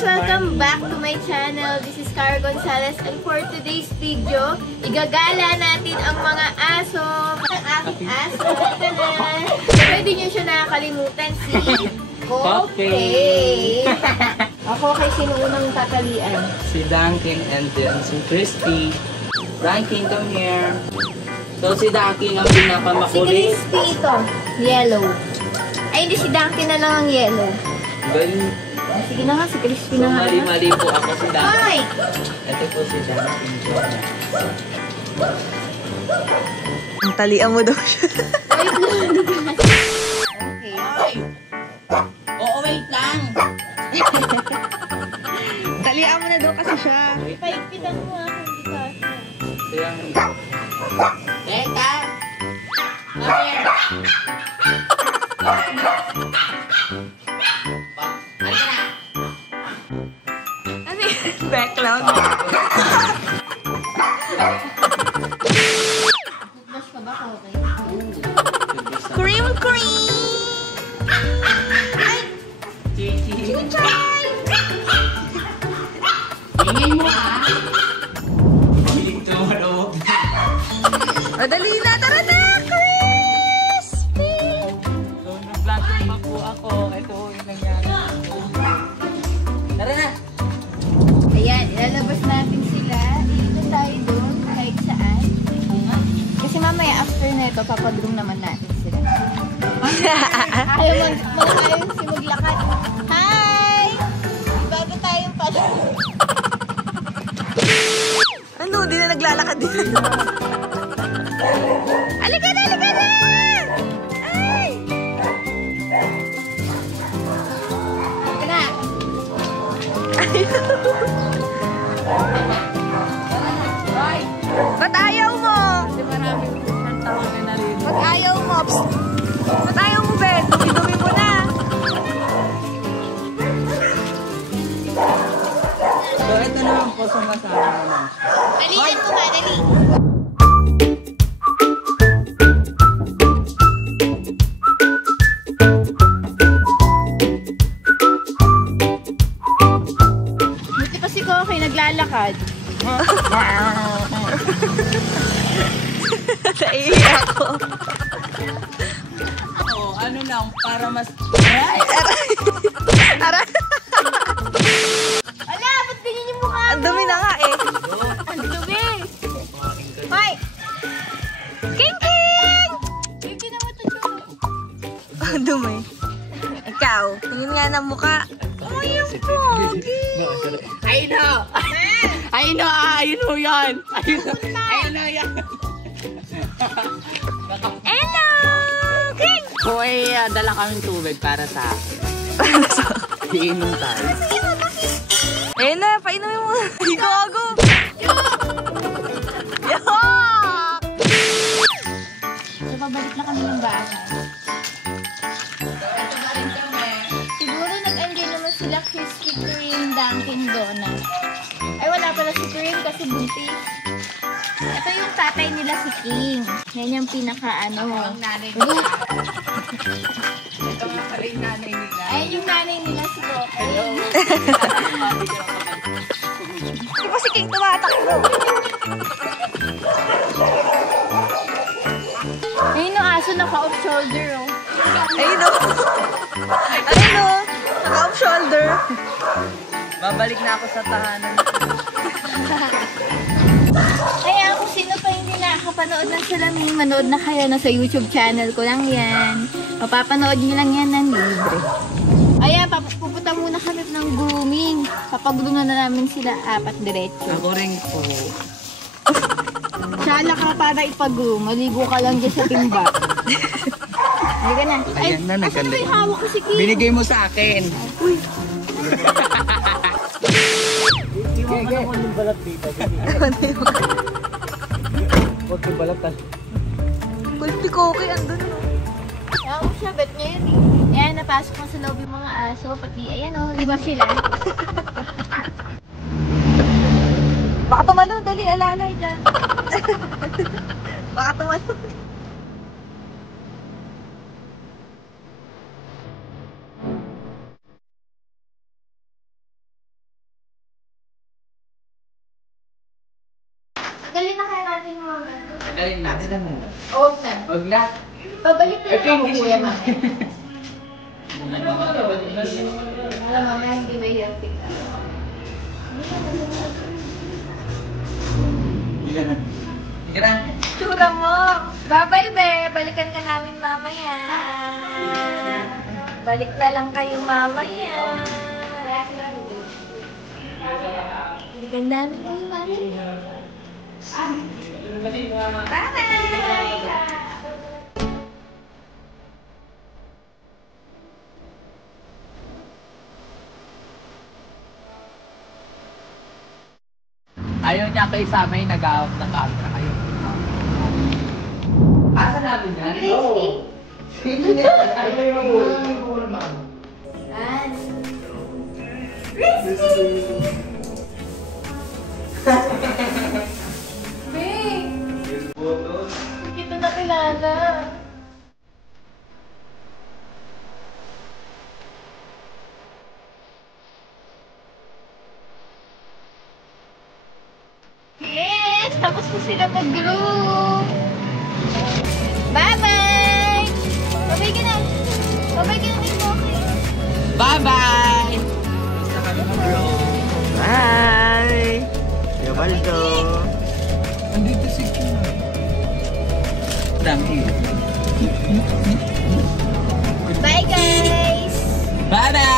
Welcome back to my channel. This is Cara Gonzalez and for today's video, igagala natin ang mga aso. Ang aking aso. Pwede nyo siya nakakalimutan si Coffee. Ako kay sino unang tatalian? Si Duncan and then si Christy. Duncan, come here. So si Duncan ang pinakamakulit. Si Christy ito, yellow. Ay, hindi, si Duncan na lang ang yellow. Galing. Sige na nga, si Christy So na nga. mali-mali po ako si Duncan. Hi! Ito po si Duncan. Ang talian mo daw siya. Wait lang. Okay. Oo, wait lang. Talian mo na daw kasi siya. Paigpitan mo ako, hindi ka. Teka! Come here! Ano yun? Background. Blush ka ba, okay? Cream cream! Chichi! Hingin mo ah! Dito, ano? O, dali na! Tara na! Crispy! So, nag-vlog pa po ako. Ito yung nangyari. Tara na! Ayan, ilalabas natin sila. Dito tayo doon, kahit saan. Kasi mamaya after nito, papadroom naman natin sila. Ayaw si maglakad. Hi! Bago tayong pala. Ano? Di na naglalakad din. Halika na! Halika na! Ay! Halika na! Ba't ayaw mo? Kasi maraming tao na narinig. Ba't ayaw mo? Psst. Ba't ayaw mo, Ben? Dumi-dumi mo na. So, ito naman po sumasama naman. Dalihan mo ba? Dali! Buti pa si Koki naglalakad. Naiiyak ako. Oo, ano lang, para mas... Aray! Ala, ba't ganyan yung mukha Ang dumi na nga eh. Ang dumi! Hoy! King King! Hindi na matutulog. Ang dumi. Ikaw, tingin nga ng mukha. Oh, yung pogi! I know! I know yan! I know yan! Hello! King! Hoy, dala kaming tubig para sa akin. Iinom tayo. Ayun na, painumin mo. Gago! Yuck! So, babalik na kami ng bahay. Siguro nag-enjoy naman sila Crispy Cream Dunkin Donut. Ay, wala pala si Cream kasi buntis. Ito yung tatay nila si King. Yan yung pinaka-ano. Ang nanay nila. Ito nga pala yung nanay nila. Ayun yung nanay nila si Coco. Di ba si King tumatakbo? Ayun yung aso naka-off shoulder, oh. Ayun o. Ayun o. Naka-off shoulder. Babalik na ako sa tahanan. Kaya kung sino pa hindi nakakapanood ng Salamin, manood na kayo. Nasa YouTube channel ko lang yan. Mapapanood nyo lang yan ng libre. Ayan, pupunta muna kami ng grooming. Papagroom na namin sila apat diretso. Ako rin po. Sala ka para ipag-groom. Maligo ka lang dyan sa timba. Halika na. Ay, Ayan na, asan nagkali. ba yung hawak ko si Kim? Binigay mo sa akin. Uy. Iwan mo naman yung balat dito. Ano yun? Huwag yung balat tayo. Pulpi Koki, andun o. Kaya ko siya, bet niya yun eh. Ayan, napasok mo sa loob yung mga aso. Pati, ayan o, 5 sila. Baka tumalo, dali, alalay dyan. Baka tumalo. Ay, natin na muna. Huwag na. Huwag na. Pabalik na lang ako, kuya, ma. Ano ba ito? Alam mo, hindi may healthy ka. Sige na. Tura mo. Bye-bye, be. Balikan ka namin mamaya. Balik na lang kayo mamaya. Balikan namin kayo mamaya. Bye-bye. Ayaw niya kayo sa amin, nag-out ng camera kayo. Asa namin yan? Oo. Kita na kilala. Yes! Tapos na sila mag-group. Bye-bye! Babay ka na. Babay ka na, Moki. Bye-bye! Basta kami bro. Bye! Kuya Baldo. Andito si Kim. Dami. Bye, guys! Bye-bye!